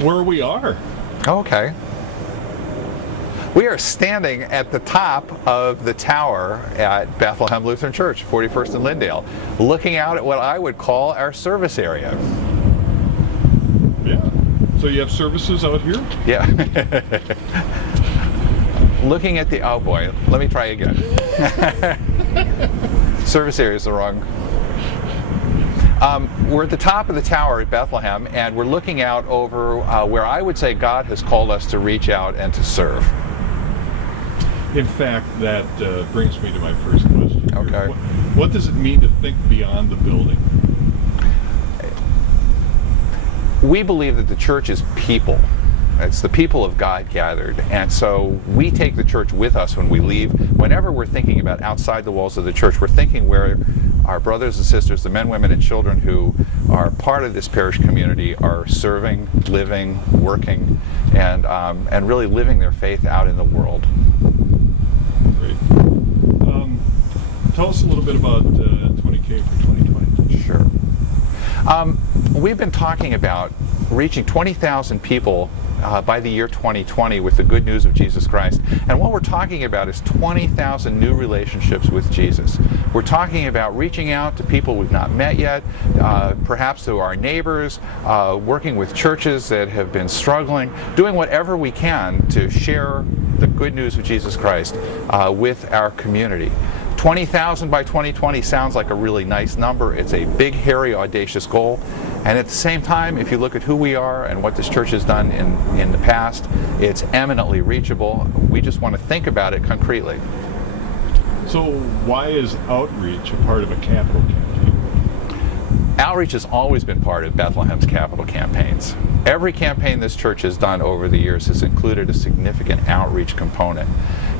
where we are. Okay. We are standing at the top of the tower at Bethlehem Lutheran Church, 41st and Lyndale, looking out at what I would call our service area. Yeah. So you have services out here? Yeah. Looking at the, oh boy, let me try again. Service area is the wrong. We're at the top of the tower at Bethlehem, and we're looking out over where I would say God has called us to reach out and to serve. In fact, that brings me to my first question. Okay. What does it mean to think beyond the building? We believe that the church is people. It's the people of God gathered. And so we take the church with us when we leave. Whenever we're thinking about outside the walls of the church, we're thinking where our brothers and sisters, the men, women, and children who are part of this parish community are serving, living, working, and really living their faith out in the world. Great. Tell us a little bit about 20K for 2020. Sure. We've been talking about reaching 20,000 people by the year 2020 with the good news of Jesus Christ. And what we're talking about is 20,000 new relationships with Jesus. We're talking about reaching out to people we've not met yet, perhaps to our neighbors, working with churches that have been struggling, doing whatever we can to share the good news of Jesus Christ with our community. 20,000 by 2020 sounds like a really nice number. It's a big, hairy, audacious goal. And at the same time, if you look at who we are and what this church has done in the past, it's eminently reachable. We just want to think about it concretely. So why is outreach a part of a capital campaign? Outreach has always been part of Bethlehem's capital campaigns. Every campaign this church has done over the years has included a significant outreach component.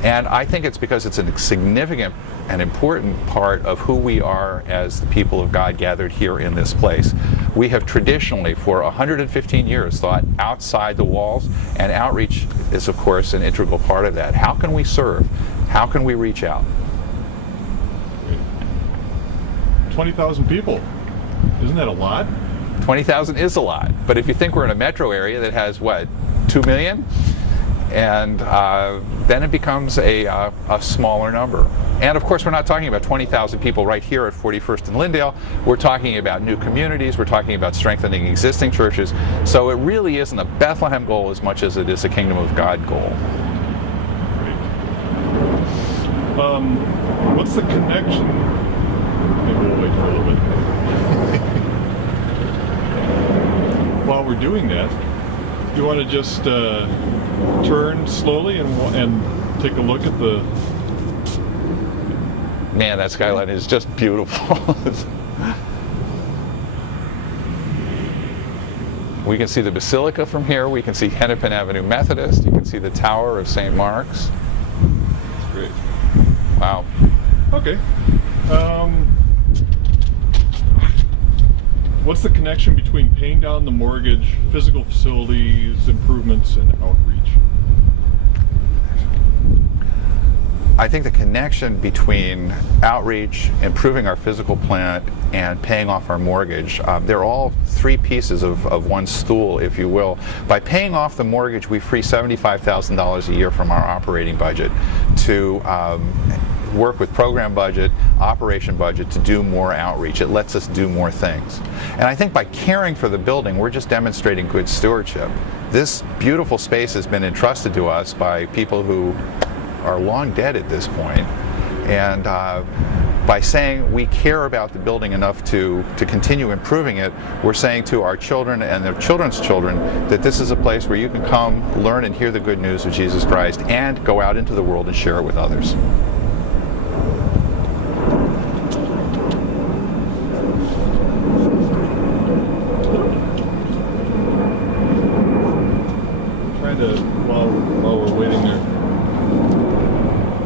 And I think it's because it's a significant and important part of who we are as the people of God gathered here in this place. We have traditionally, for 115 years, thought outside the walls, and outreach is, of course, an integral part of that. How can we serve? How can we reach out? 20,000 people. Isn't that a lot? 20,000 is a lot. But if you think we're in a metro area that has, what, 2 million? And then it becomes a smaller number. And of course, we're not talking about 20,000 people right here at 41st and Lyndale. We're talking about new communities. We're talking about strengthening existing churches. So it really isn't a Bethlehem goal as much as it is a Kingdom of God goal. Great. What's the connection? Maybe we'll wait for a little bit. While we're doing that, you want to just turn slowly and take a look at the... Man, that skyline is just beautiful. We can see the Basilica from here. We can see Hennepin Avenue Methodist. You can see the Tower of St. Mark's. That's great. Wow. Okay. What's the connection between paying down the mortgage, physical facilities, improvements, and outreach? I think the connection between outreach, improving our physical plant, and paying off our mortgage, they're all three pieces of one stool, if you will. By paying off the mortgage, we free $75,000 a year from our operating budget to work with program budget, operation budget to do more outreach. It lets us do more things. And I think by caring for the building, we're just demonstrating good stewardship. This beautiful space has been entrusted to us by people who are long dead at this point. And by saying we care about the building enough to continue improving it, we're saying to our children and their children's children that this is a place where you can come, learn, and hear the good news of Jesus Christ, and go out into the world and share it with others. While we're waiting there,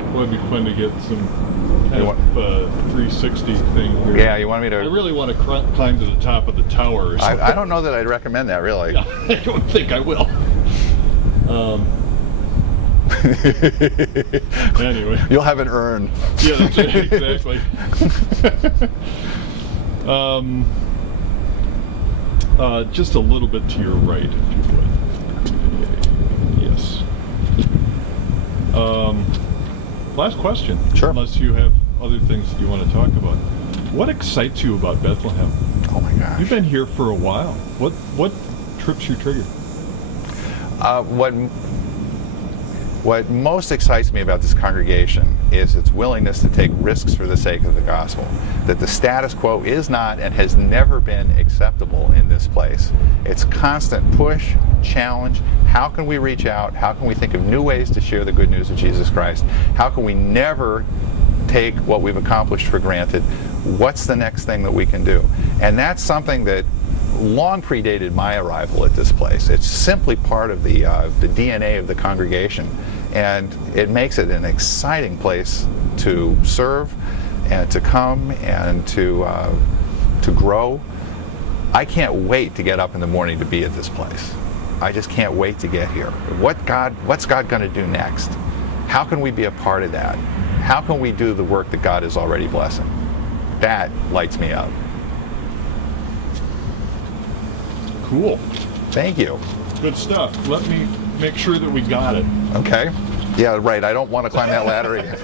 it would be fun to get some kind of 360 thing here. Yeah, you want me to... I really want to climb to the top of the tower or something. I don't know that I'd recommend that, really. Yeah, I don't think I will. Anyway. You'll have an urn. Yeah, that's it, exactly. Just a little bit to your right, if you would. last question. Sure. Unless you have other things you want to talk about. What excites you about Bethlehem? Oh my gosh. You've been here for a while. What trips your trigger? What most excites me about this congregation is its willingness to take risks for the sake of the gospel. That the status quo is not and has never been acceptable in this place. It's constant push, challenge. How can we reach out? How can we think of new ways to share the good news of Jesus Christ? How can we never take what we've accomplished for granted? What's the next thing that we can do? And that's something that long predated my arrival at this place. It's simply part of the DNA of the congregation, and it makes it an exciting place to serve and to come and to grow. I can't wait to get up in the morning to be at this place. I just can't wait to get here. What's God going to do next? How can we be a part of that? How can we do the work that God is already blessing? That lights me up. Cool. Thank you. Good stuff. Let me make sure that we got it. Okay. Yeah, right. I don't want to climb that ladder again.